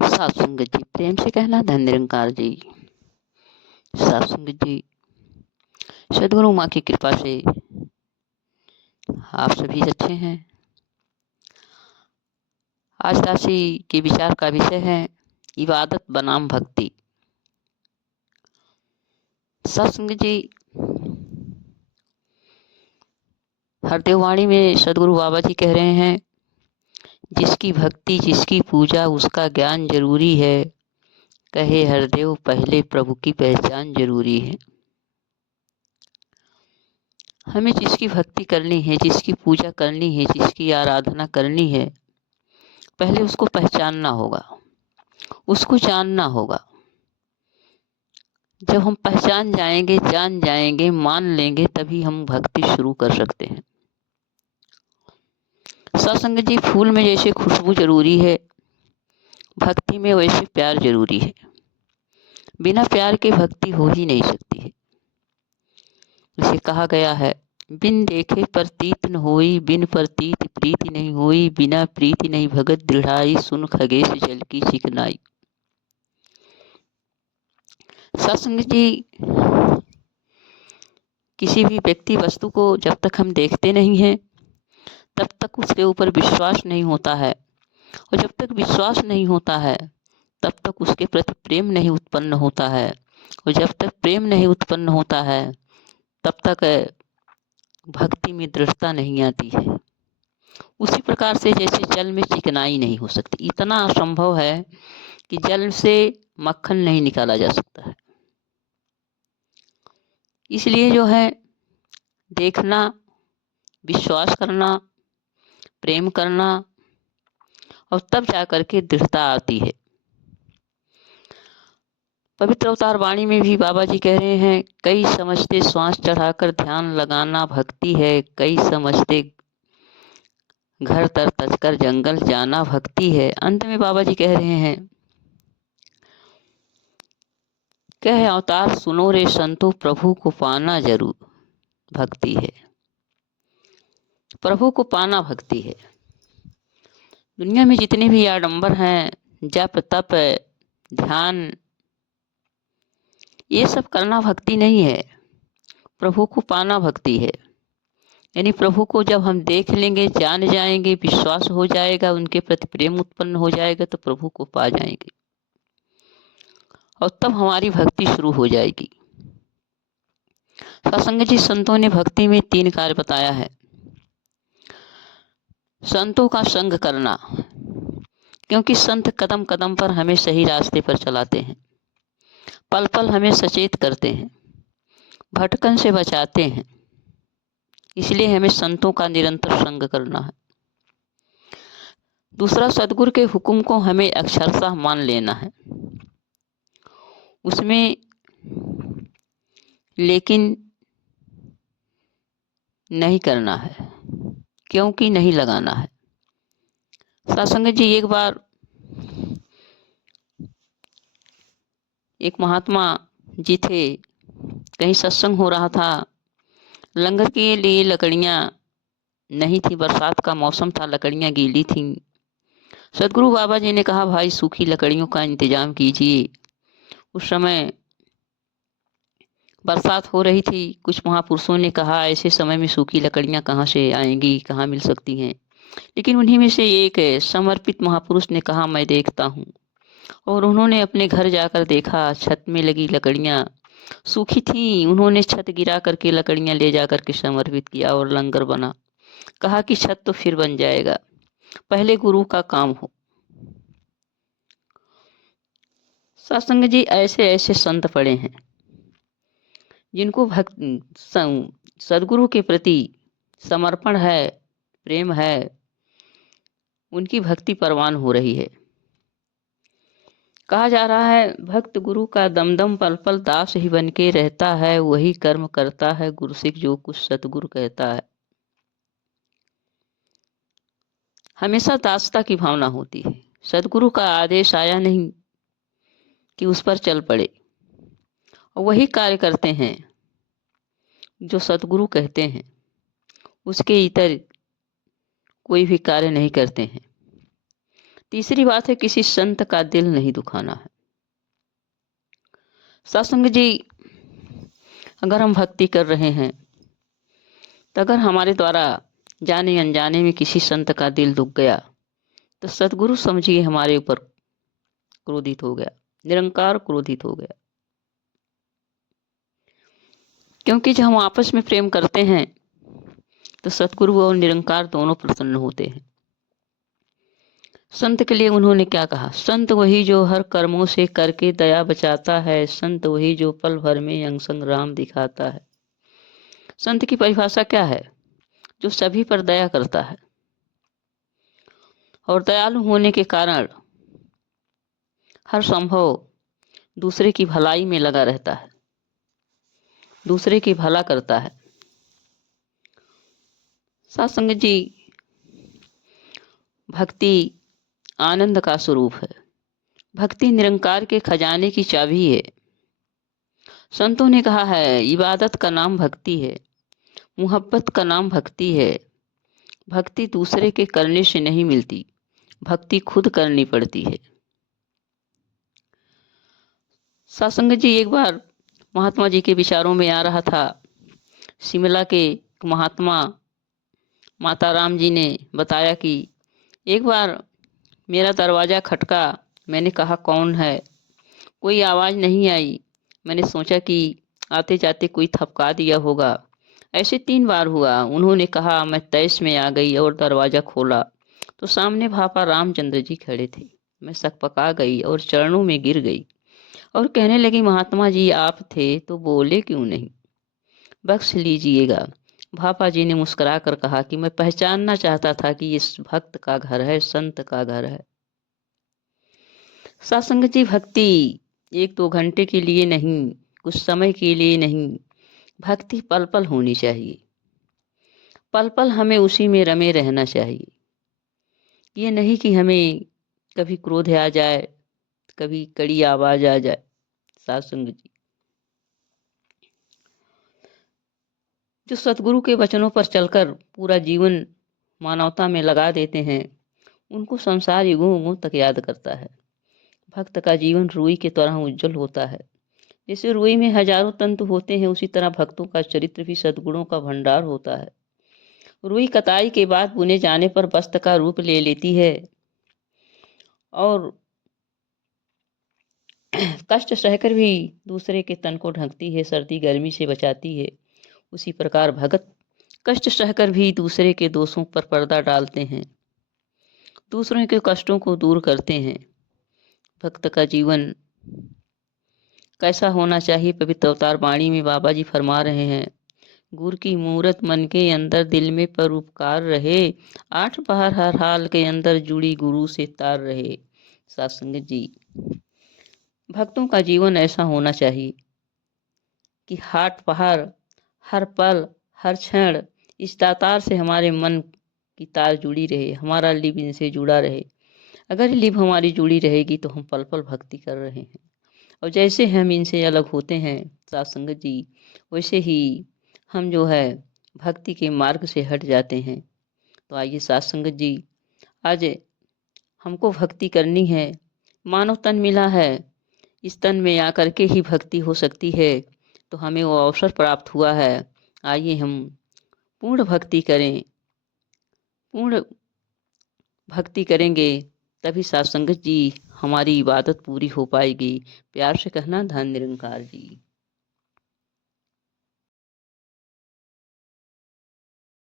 सात संगत जी, प्रेम से कहना धन निरंकार जी। सात संगत जी, सदगुरु माँ की कृपा से आप सभी अच्छे हैं। आज दासी के विचार का विषय है इबादत बनाम भक्ति। सत्संग जी, हरदेववाणी में सदगुरु बाबा जी कह रहे हैं, जिसकी भक्ति जिसकी पूजा उसका ज्ञान जरूरी है। कहे हरदेव पहले प्रभु की पहचान जरूरी है। हमें जिसकी भक्ति करनी है, जिसकी पूजा करनी है, जिसकी आराधना करनी है, पहले उसको पहचानना होगा, उसको जानना होगा। जब हम पहचान जाएंगे, जान जाएंगे, मान लेंगे, तभी हम भक्ति शुरू कर सकते हैं। सत्संग जी, फूल में जैसे खुशबू जरूरी है, भक्ति में वैसे प्यार जरूरी है। बिना प्यार के भक्ति हो ही नहीं सकती है। इसे कहा गया है, बिन देखे प्रतीत न होई, बिन प्रतीत प्रीति नहीं होई, बिना प्रीति नहीं भगत दृढ़ाई, सुन खगेश जल की चिकनाई। सत्संग जी, किसी भी व्यक्ति वस्तु को जब तक हम देखते नहीं हैं, तब तक उसके ऊपर विश्वास नहीं होता है, और जब तक विश्वास नहीं होता है, तब तक उसके प्रति प्रेम नहीं उत्पन्न होता है, और जब तक प्रेम नहीं उत्पन्न होता है, तब तक भक्ति में दृढ़ता नहीं आती है। उसी प्रकार से जैसे जल में चिकनाई नहीं हो सकती, इतना असंभव है कि जल से मक्खन नहीं निकाला जा सकता है। इसलिए जो है, देखना, विश्वास करना, प्रेम करना, और तब जाकर के दृढ़ता आती है। पवित्र अवतार वाणी में भी बाबा जी कह रहे हैं, कई समझते श्वास चढ़ाकर ध्यान लगाना भक्ति है, कई समझते घर तर तजकर जंगल जाना भक्ति है। अंत में बाबा जी कह रहे हैं, कह अवतार सुनो रे संतो, प्रभु को पाना जरूर भक्ति है। प्रभु को पाना भक्ति है। दुनिया में जितने भी आडंबर हैं, जप तप ध्यान, ये सब करना भक्ति नहीं है। प्रभु को पाना भक्ति है। यानी प्रभु को जब हम देख लेंगे, जान जाएंगे, विश्वास हो जाएगा, उनके प्रति प्रेम उत्पन्न हो जाएगा, तो प्रभु को पा जाएंगे, और तब हमारी भक्ति शुरू हो जाएगी। सत्संग जी, संतों ने भक्ति में 3 कार्य बताया है। संतों का संग करना, क्योंकि संत कदम कदम पर हमें सही रास्ते पर चलाते हैं, पल पल हमें सचेत करते हैं, भटकन से बचाते हैं। इसलिए हमें संतों का निरंतर संग करना है। दूसरा, सदगुरु के हुक्म को हमें अक्षरशः मान लेना है, उसमें लेकिन नहीं करना है, क्योंकि नहीं लगाना है। सत्संग जी, एक बार एक महात्मा जी थे, कहीं सत्संग हो रहा था, लंगर के लिए लकड़ियां नहीं थी, बरसात का मौसम था, लकड़ियां गीली थीं। सदगुरु बाबा जी ने कहा, भाई सूखी लकड़ियों का इंतजाम कीजिए। उस समय बरसात हो रही थी। कुछ महापुरुषों ने कहा, ऐसे समय में सूखी लकड़ियां कहाँ से आएंगी, कहाँ मिल सकती हैं। लेकिन उन्हीं में से एक समर्पित महापुरुष ने कहा, मैं देखता हूँ। और उन्होंने अपने घर जाकर देखा, छत में लगी लकड़ियां सूखी थीं। उन्होंने छत गिरा करके लकड़ियां ले जाकर के समर्पित किया और लंगर बना। कहा कि छत तो फिर बन जाएगा, पहले गुरु का काम हो। सत्संग जी, ऐसे ऐसे संत पड़े हैं जिनको सदगुरु के प्रति समर्पण है, प्रेम है, उनकी भक्ति परवान हो रही है। कहा जा रहा है, भक्त गुरु का दम दम पल पल दास ही बन के रहता है, वही कर्म करता है गुरु सिख जो कुछ सतगुरु कहता है। हमेशा दासता की भावना होती है। सदगुरु का आदेश आया नहीं कि उस पर चल पड़े, और वही कार्य करते हैं जो सतगुरु कहते हैं, उसके इतर कोई भी कार्य नहीं करते हैं। तीसरी बात है, किसी संत का दिल नहीं दुखाना है। सत्संग जी, अगर हम भक्ति कर रहे हैं तो अगर हमारे द्वारा जाने अनजाने में किसी संत का दिल दुख गया तो सदगुरु समझिए हमारे ऊपर क्रोधित हो गया, निरंकार क्रोधित हो गया। क्योंकि जब हम आपस में प्रेम करते हैं तो सतगुरु और निरंकार दोनों प्रसन्न होते हैं। संत के लिए उन्होंने क्या कहा? संत वही जो हर कर्मों से करके दया बचाता है, संत वही जो पल भर में अंग संग राम दिखाता है। संत की परिभाषा क्या है? जो सभी पर दया करता है और दयालु होने के कारण हर संभव दूसरे की भलाई में लगा रहता है, दूसरे की भला करता है। सत्संग जी, भक्ति आनंद का स्वरूप है। भक्ति निरंकार के खजाने की चाबी है। संतों ने कहा है, इबादत का नाम भक्ति है, मुहब्बत का नाम भक्ति है। भक्ति दूसरे के करने से नहीं मिलती, भक्ति खुद करनी पड़ती है। सत्संग जी, एक बार महात्मा जी के विचारों में आ रहा था, शिमला के महात्मा माता राम जी ने बताया कि एक बार मेरा दरवाज़ा खटका, मैंने कहा कौन है? कोई आवाज़ नहीं आई। मैंने सोचा कि आते जाते कोई थपका दिया होगा। ऐसे 3 बार हुआ। उन्होंने कहा, मैं तैश में आ गई और दरवाज़ा खोला तो सामने भापा रामचंद्र जी खड़े थे। मैं सकपका गई और चरणों में गिर गई और कहने लगी, महात्मा जी आप थे तो बोले क्यों नहीं? बख्श लीजिएगा। भापा जी ने मुस्कुरा कर कहा कि मैं पहचानना चाहता था कि इस भक्त का घर है, संत का घर है। सत्संग जी, भक्ति 1-2 घंटे के लिए नहीं, कुछ समय के लिए नहीं, भक्ति पल पल होनी चाहिए। पल पल हमें उसी में रमे रहना चाहिए। ये नहीं कि हमें कभी क्रोध आ जाए, कभी कड़ी आवाज आ जाए। सत्संग जी, जो सतगुरु के वचनों पर चलकर पूरा जीवन मानवता में लगा देते हैं, उनको संसार युगों युगों तक याद करता है। भक्त का जीवन रुई के तरह उज्जवल होता है। जैसे रुई में हजारों तंतु होते हैं, उसी तरह भक्तों का चरित्र भी सद्गुणों का भंडार होता है। रुई कताई के बाद बुने जाने पर वस्त्र का रूप ले लेती है और कष्ट सहकर भी दूसरे के तन को ढकती है, सर्दी गर्मी से बचाती है। उसी प्रकार भगत कष्ट सहकर भी दूसरे के दोषों पर पर्दा डालते हैं, दूसरों के कष्टों को दूर करते हैं। भक्त का जीवन कैसा होना चाहिए? पवित्र अवतार वाणी में बाबा जी फरमा रहे हैं, गुरु की मूरत मन के अंदर, दिल में परोपकार रहे, 8 पहर हर हाल के अंदर जुड़ी गुरु से तार रहे। सत्संग जी, भक्तों का जीवन ऐसा होना चाहिए कि हाट पहाड़ हर पल हर क्षण इस दातार से हमारे मन की तार जुड़ी रहे, हमारा लिव इनसे जुड़ा रहे। अगर लिव हमारी जुड़ी रहेगी तो हम पल पल भक्ति कर रहे हैं, और जैसे हम इनसे अलग होते हैं सत्संग जी, वैसे ही हम जो है भक्ति के मार्ग से हट जाते हैं। तो आइए सत्संग जी, आज हमको भक्ति करनी है। मानव तन मिला है, इस तन में आकर के ही भक्ति हो सकती है, तो हमें वो अवसर प्राप्त हुआ है। आइए हम पूर्ण भक्ति करें, पूर्ण भक्ति करेंगे तभी सत्संग जी हमारी इबादत पूरी हो पाएगी। प्यार से कहना, धन निरंकार जी।